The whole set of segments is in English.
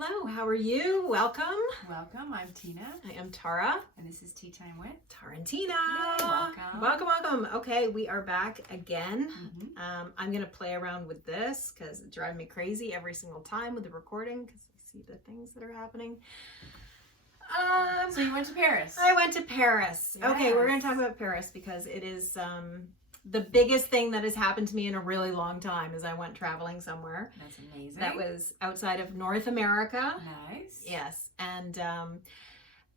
Hello, how are you? Welcome. Welcome, I'm Tina. I am Tara. And this is Tea Time with Tarantina. Yay, welcome. Welcome. Okay, we are back again. Mm-hmm. I'm going to play around with this because it drives me crazy every single time with the recording because I see the things that are happening. So you went to Paris. I went to Paris. Yes. Okay, we're going to talk about Paris because it is the biggest thing that has happened to me in a really long time is I went traveling somewhere. That's amazing. That was outside of North America. Nice. Yes. And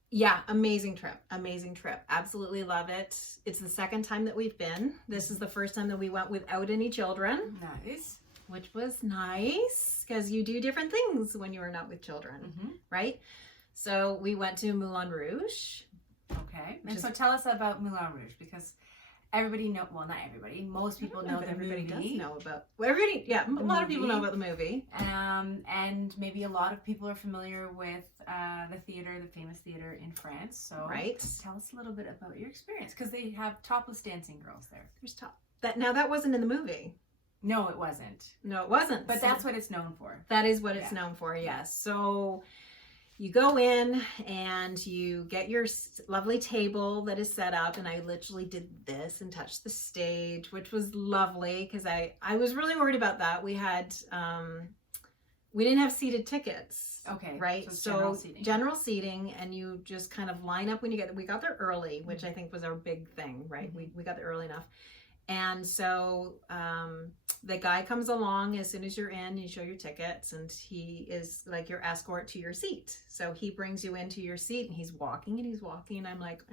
yeah, amazing trip. Absolutely love it. It's the second time that we've been. This is the first time that we went without any children. Nice. Which was nice because you do different things when you are not with children, right? So we went to Moulin Rouge. Okay. And so tell us about Moulin Rouge because everybody well, not everybody, most people know the everybody movie. Does know about, well, everybody, yeah, a lot of people know about the movie. And maybe a lot of people are familiar with the famous theater in France. So right. Tell us a little bit about your experience because they have topless dancing girls there. There's that wasn't in the movie. No, it wasn't. No, it wasn't. But that's what it's known for. That is what it's known for, yes. So you go in and you get your lovely table that is set up, and I literally did this and touched the stage, which was lovely because I was really worried about that. We had we didn't have seated tickets. Okay. Right. So general seating, and you just kind of line up when you we got there early, which I think was our big thing, right? We got there early enough. And so the guy comes along as soon as you're in, you show your tickets, and he is like your escort to your seat. So he brings you into your seat, and he's walking. And I'm like,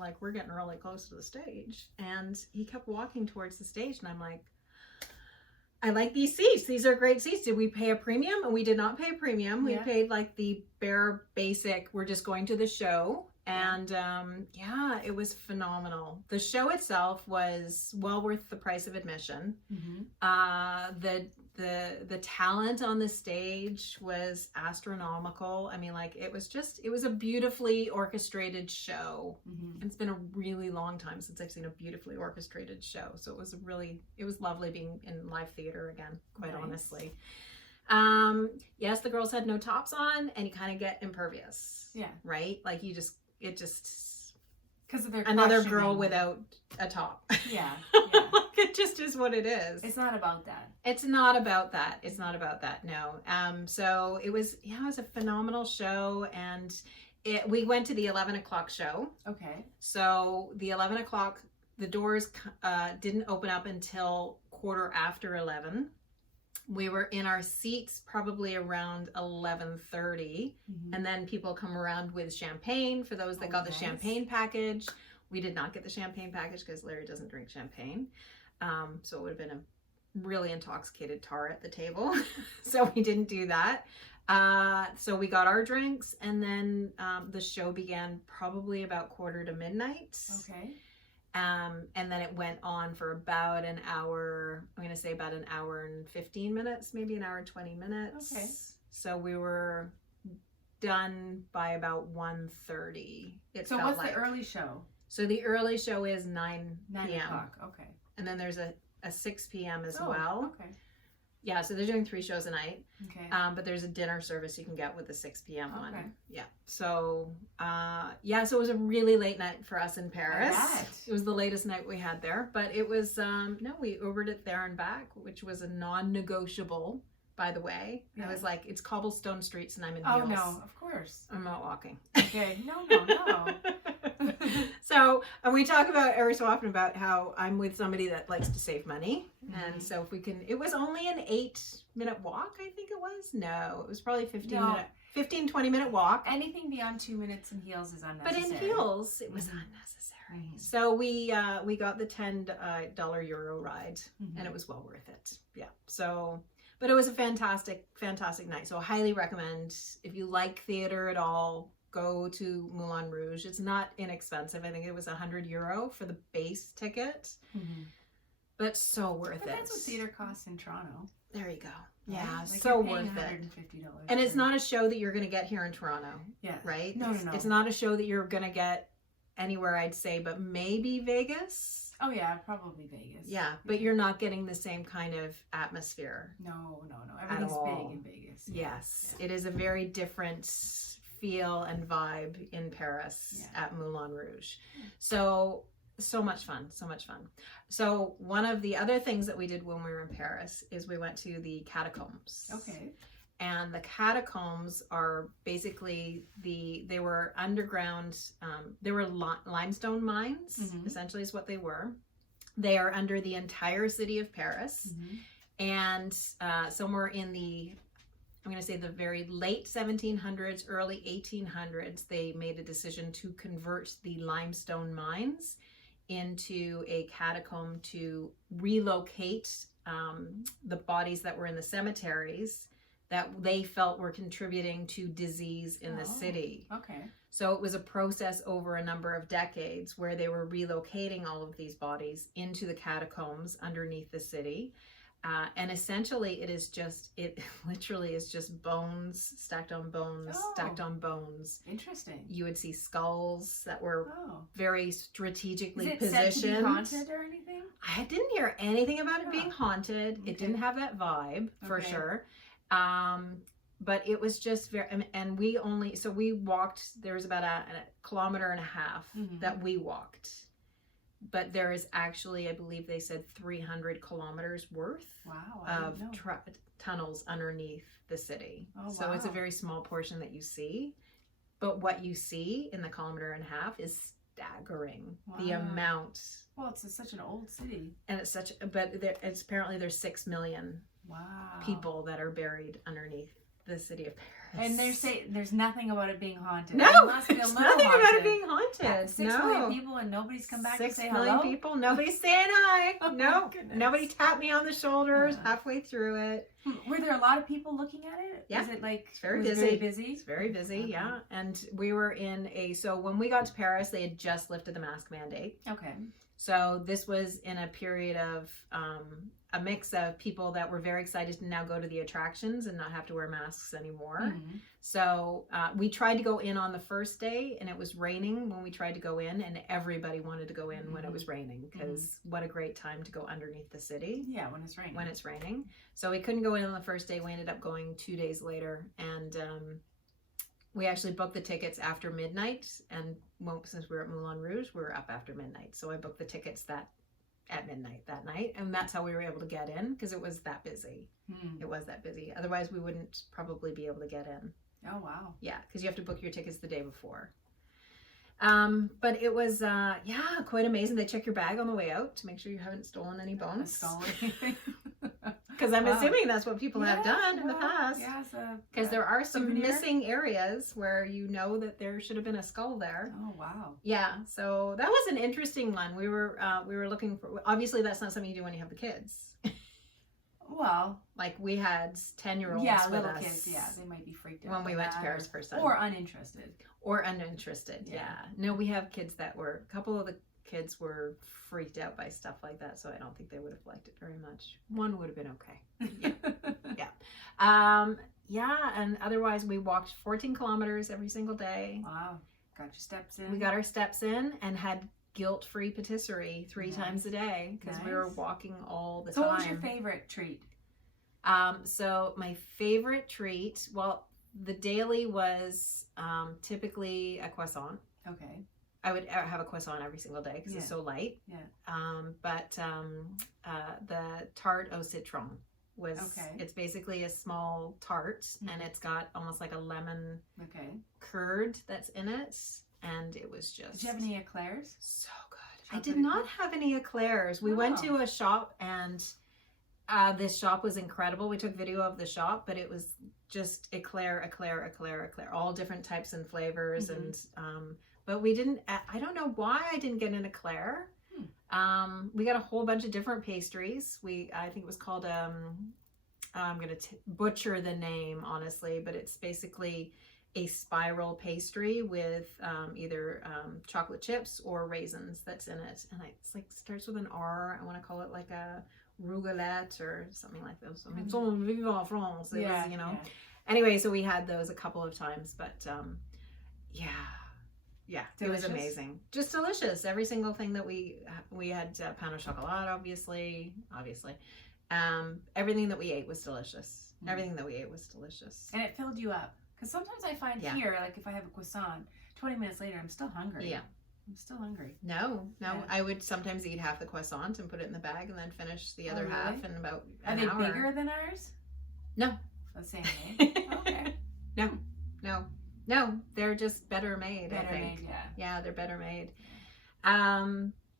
like we're getting really close to the stage. And he kept walking towards the stage, and I'm like, I like these seats. These are great seats. Did we pay a premium? And we did not pay a premium. We paid like the bare basic. We're just going to the show. And it was phenomenal. The show itself was well worth the price of admission. The talent on the stage was astronomical. I mean, like it was a beautifully orchestrated show. It's been a really long time since I've seen a beautifully orchestrated show. So it was lovely being in live theater again, quite honestly. Yes, the girls had no tops on, and you kind of get impervious. Yeah. Right? Like because of their another girl without a top. Yeah. It just is what it is. It's not about that. It's not about that. No. So it was a phenomenal show, and we went to the 11 o'clock show. Okay. So the 11 o'clock, the doors didn't open up until 11:15. We were in our seats probably around 11:30, and then people come around with champagne for those that got the champagne package. We did not get the champagne package because Larry doesn't drink champagne. So it would have been a really intoxicated Tara at the table. So we didn't do that. So we got our drinks, and then the show began probably about 11:45. Okay. And then it went on for about an hour. I'm going to say about an hour and 15 minutes, maybe an hour and 20 minutes. Okay. So we were done by about 1:30. So what's the early show? So the early show is 9 p.m. o'clock. Okay. And then there's a 6 p.m. as well. Okay. Yeah, so they're doing 3 shows a night. Okay. But there's a dinner service you can get with the 6 p.m. one. Okay. Yeah. So, so it was a really late night for us in Paris. It was the latest night we had there. But it was, we Ubered it there and back, which was a non-negotiable, by the way. I was like, it's cobblestone streets and I'm in heels. Oh, no, of course. I'm not walking. Okay. No. So, and we talk about every so often about how I'm with somebody that likes to save money. And so if we can, it was only an 8-minute walk, I think it was. No, it was probably 20 minute walk. Anything beyond 2 minutes in heels is unnecessary. But in heels, it was unnecessary. So we got the $10 Euro ride, and it was well worth it. Yeah. So, but it was a fantastic night. So I highly recommend, if you like theater at all, go to Moulin Rouge. It's not inexpensive. I think it was €100 for the base ticket, but so worth it. That's what theater costs in Toronto. There you go. Yeah, like so worth $150. And it's not a show that you're going to get here in Toronto. Yeah. Right? No. It's not a show that you're going to get anywhere, I'd say, but maybe Vegas. Oh yeah, probably Vegas. Yeah, but you're not getting the same kind of atmosphere. No. Everything's big in Vegas. nice. Yes, it is a very different feel and vibe in Paris at Moulin Rouge. So much fun, so much fun. So one of the other things that we did when we were in Paris is we went to the Catacombs. Okay. And the Catacombs are basically they were underground, they were limestone mines, essentially is what they were. They are under the entire city of Paris. And somewhere in I'm going to say the very late 1700s, early 1800s, they made a decision to convert the limestone mines into a catacomb to relocate the bodies that were in the cemeteries that they felt were contributing to disease in the city. Okay. So it was a process over a number of decades where they were relocating all of these bodies into the catacombs underneath the city. And essentially it literally is just bones stacked on bones, stacked on bones. Interesting. You would see skulls that were very strategically Is it positioned. said to be haunted or anything? I didn't hear anything about it being haunted. It didn't have that vibe for sure. But it was just very, and we walked, there was about a kilometer and a half that we walked. But there is actually, I believe they said 300 kilometers worth of tunnels underneath the city. So it's a very small portion that you see. But what you see in the kilometer and a half is staggering. The amount. Well, it's such an old city. And it's it's apparently there's 6 million people that are buried underneath the city of Paris. And they're saying there's nothing about it being haunted. No, there's nothing about it being haunted. Yeah, 6 million people and nobody's come back to say hello? 6 million people, nobody's saying hi. No, goodness. Nobody tapped me on the shoulders halfway through it. Were there a lot of people looking at it? Yeah. Was it like it's very busy? It's very busy, yeah. And we were so when we got to Paris, they had just lifted the mask mandate. Okay. So this was in a period of a mix of people that were very excited to now go to the attractions and not have to wear masks anymore. So we tried to go in on the first day and it was raining when we tried to go in, and everybody wanted to go in when it was raining because what a great time to go underneath the city. Yeah, when it's raining. When it's raining. So we couldn't go in on the first day. We ended up going 2 days later, and we actually booked the tickets after midnight, and since we were at Moulin Rouge, we were up after midnight. So I booked the tickets at midnight that night, and that's how we were able to get in because it was that busy. It was that busy. Otherwise, we wouldn't probably be able to get in. Oh, wow. Yeah, because you have to book your tickets the day before. But it was, quite amazing. They check your bag on the way out to make sure you haven't stolen any bones. Because I'm assuming that's what people have done in the past. Yeah, because there are some missing areas where you know that there should have been a skull there. Oh, wow. Yeah, so that was an interesting one. We were looking for, obviously that's not something you do when you have the kids. Well, like we had 10-year-olds with little us. Kids, they might be freaked out when we went to Paris first time. Or uninterested. Yeah. No, we have kids that a couple of the kids were freaked out by stuff like that, so I don't think they would have liked it very much. One would have been okay. Yeah. And otherwise we walked 14 kilometers every single day. Wow. Got your steps in. We got our steps in and had guilt-free patisserie 3 times a day because we were walking all the time. So what was your favorite treat? So my favorite treat, well, the daily was typically a croissant. Okay. I would have a croissant every single day because it's so light. Yeah. But the tarte au citron was, it's basically a small tart and it's got almost like a lemon curd that's in it. And it was just... Did you have any eclairs? So good. I did not have any eclairs. We went to a shop and this shop was incredible. We took video of the shop, but it was just eclair, all different types and flavors. And but we didn't, I don't know why I didn't get an eclair. We got a whole bunch of different pastries. I think it was called, I'm going to butcher the name, honestly, but it's basically a spiral pastry with either chocolate chips or raisins that's in it. And it's like starts with an R. I want to call it like a rougalette or something like those. I mean, vive en France. It was, you know. Yeah. Anyway, so we had those a couple of times, but yeah, it was amazing. Just delicious. Every single thing that we had pain au chocolat, obviously. Everything that we ate was delicious. Everything that we ate was delicious. And it filled you up. Because sometimes I find here, like if I have a croissant, 20 minutes later, I'm still hungry. Yeah. I'm still hungry. No. Yeah. I would sometimes eat half the croissant and put it in the bag and then finish the other half in about an hour. Are they bigger than ours? No. The same way? Okay. No. They're just better made, I think. Better made, yeah. Yeah, they're better made.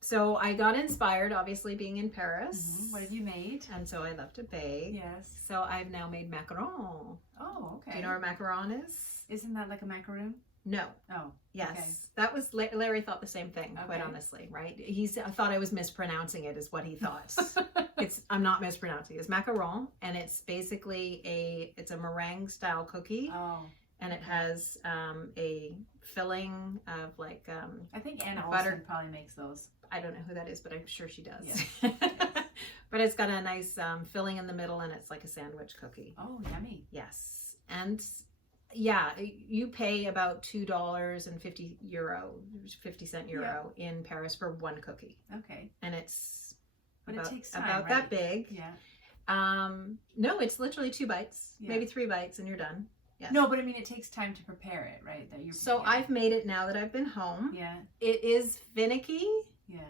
So I got inspired, obviously, being in Paris. What have you made? And so I love to bake. Yes. So I've now made macaron. Oh, okay. Do you know what macaron is? Isn't that like a macaroon? No. Oh. Yes. Okay. That was, Larry thought the same thing, quite Okay. honestly, right? I thought I was mispronouncing it is what he thought. I'm not mispronouncing it. It's macaron, and it's basically it's a meringue style cookie. Oh. And it has a filling of like I think Anna butter. Olsen probably makes those. I don't know who that is, but I'm sure she does. Yes. But it's got a nice filling in the middle, and it's like a sandwich cookie. Oh, yummy. Yes. And yeah, you pay about $2.50 euro in Paris for one cookie. Okay. And it's But about, it takes time, about that big. Yeah. No, it's literally 2 bites, Yeah. maybe 3 bites, and you're done. Yes. No, but I mean, it takes time to prepare it, right? So I've made it now that I've been home. Yeah. It is finicky. Yeah.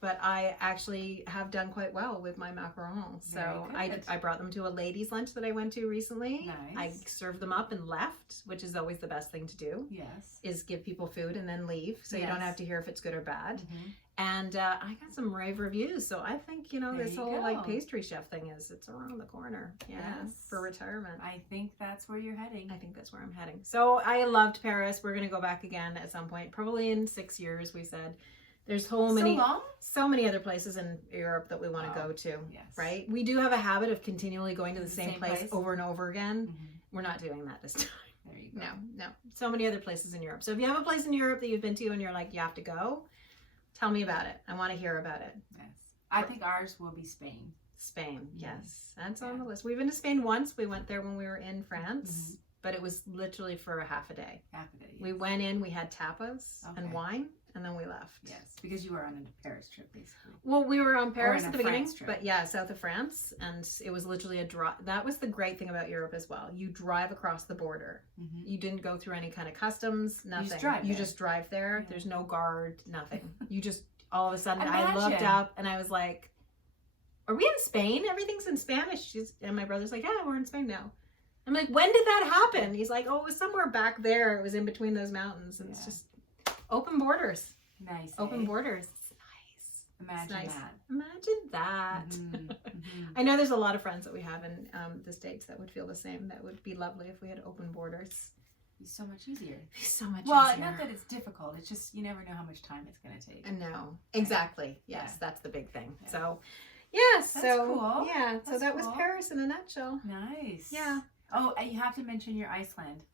But I actually have done quite well with my macarons. So I brought them to a ladies' lunch that I went to recently. Nice. I served them up and left, which is always the best thing to do. Yes. Is give people food and then leave, so you don't Yes. have to hear if it's good or bad. Mm-hmm. And I got some rave reviews, so I think There this you whole go. like pastry chef thing it's around the corner. Yeah, Yes. for retirement. I think that's where you're heading. I think that's where I'm heading. So I loved Paris. We're gonna go back again at some point, probably in 6 years. We said. There's so many other places in Europe that we want to go to, Yes. right? We do have a habit of continually going to the same place over and over again. Mm-hmm. We're not doing that this time. There you go. No. So many other places in Europe. So if you have a place in Europe that you've been to and you're like, you have to go, tell me about it. I want to hear about it. Yes. I think ours will be Spain. Spain, yes. That's Yeah. on the list. We've been to Spain once. We went there when we were in France, but it was literally for a half a day. Half a day. Yes. We went in, we had tapas and wine, and then we left. Yes, because you were on a Paris trip, basically. Well, we were on Paris in at the a beginning, France trip. but yeah, south of France, and it was literally a drive. That was the great thing about Europe as well. You drive across the border. Mm-hmm. You didn't go through any kind of customs, nothing. You just drive there. Yeah. There's no guard, nothing. You just, all of a sudden, I Imagine. looked up and I was like, are we in Spain? Everything's in Spanish. And my brother's like, yeah, we're in Spain now. I'm like, when did that happen? He's like, oh, it was somewhere back there. It was in between those mountains. And it's just open borders. Nice. Open borders. Nice. Imagine that. Imagine that. Mm-hmm. I know there's a lot of friends that we have in the States that would feel the same. That would be lovely if we had open borders. It'd be so much easier. It'd be so much well, easier. not that it's difficult. It's just you never know how much time it's going to take. No, exactly. Yes, Yeah. that's the big thing. Yeah. So, yes. That's so cool. yeah. So That's that was cool. Paris in a nutshell. Nice. Yeah. Oh, and you have to mention your Iceland.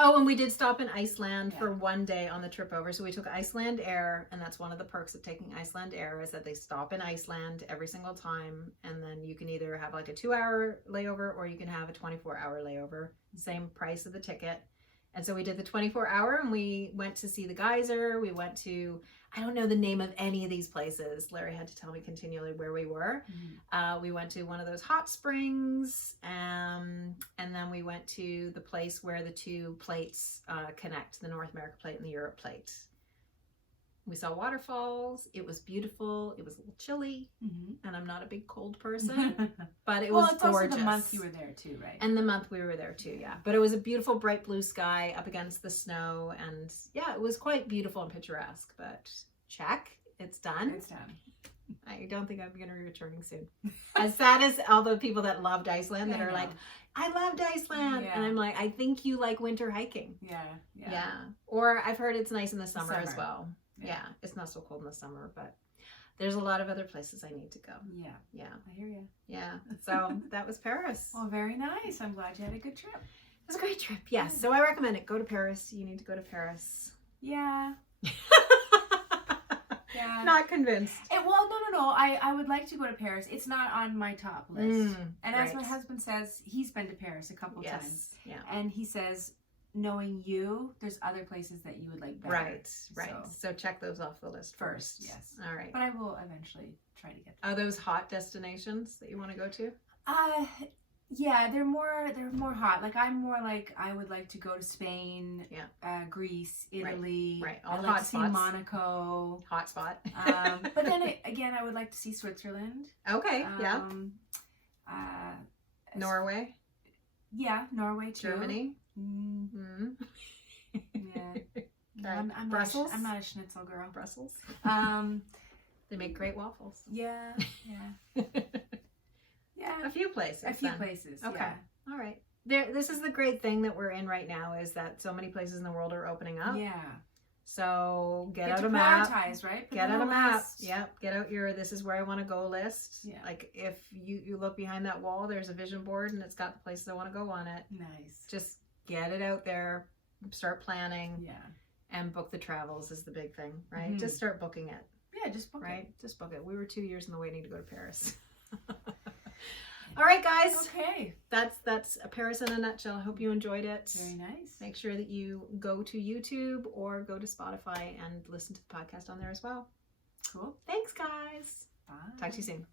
Oh, and we did stop in Iceland Yeah. for one day on the trip over. So we took Iceland Air, and that's one of the perks of taking Iceland Air is that they stop in Iceland every single time, and then you can either have like a 2-hour layover or you can have a 24-hour layover. Same price of the ticket. And so we did the 24-hour, and we went to see the geyser. We went to, I don't know the name of any of these places. Larry had to tell me continually where we were. We went to one of those hot springs, and then we went to the place where the two plates connect, the North America plate and the Europe plate. We saw waterfalls. It was beautiful. It was a little chilly, and I'm not a big cold person, but it was it's gorgeous. also the month you were there too, right? And the month we were there too, yeah. But it was a beautiful bright blue sky up against the snow, and yeah, it was quite beautiful and picturesque. But check, it's done. It's done. I don't think I'm going to be returning soon. As sad as all the people that loved Iceland that I are know. like, I loved Iceland. Yeah. And I'm like, I think you like winter hiking. Yeah. Or I've heard it's nice in the summer as Summer. well. Yeah. It's not so cold in the summer, but there's a lot of other places I need to go. Yeah. Yeah. I hear you. Yeah. So that was Paris. Well, very nice. I'm glad you had a good trip. It was a great trip. Yes. So I recommend it. Go to Paris. You need to go to Paris. Yeah. Yeah. Not convinced. Well, no. I would like to go to Paris. It's not on my top list. And as my right. husband says, he's been to Paris a couple times. Yes. Yeah. And he says, knowing you, there's other places that you would like better. Right. So check those off the list first. Yes. All right. But I will eventually try to get there. Are those hot destinations that you want to go to? Yeah, they're more hot. Like I'm more like I would like to go to Spain, Greece, Italy. Right. I'd All like hot to see spots. Monaco. Hot spot. But then again, I would like to see Switzerland. Okay. Yeah. Uh, Norway. Yeah, Norway too. Germany. Mm. Yeah. No, I'm Brussels. I'm not a schnitzel girl. Brussels. Um, They make great waffles. yeah. Yeah. A few places. A few then. places. Okay. Yeah. All right. This is the great thing that we're in right now is that so many places in the world are opening up. Yeah. So get out to a map. prioritize, right? Put Get them out a on map. list. Yep. Get out your this is where I want to go list. Yeah. Like if you look behind that wall, there's a vision board and it's got the places I want to go on it. Nice. Just get it out there. Start planning. Yeah. And book the travels is the big thing, right? Mhm. Just start booking it. Yeah, just book Right? it. Just book it. We were 2 years in the waiting to go to Paris. All right, guys. Okay. That's a Paris in a nutshell. I hope you enjoyed it. Very nice. Make sure that you go to YouTube or go to Spotify and listen to the podcast on there as well. Cool. Thanks, guys. Bye. Talk to you soon.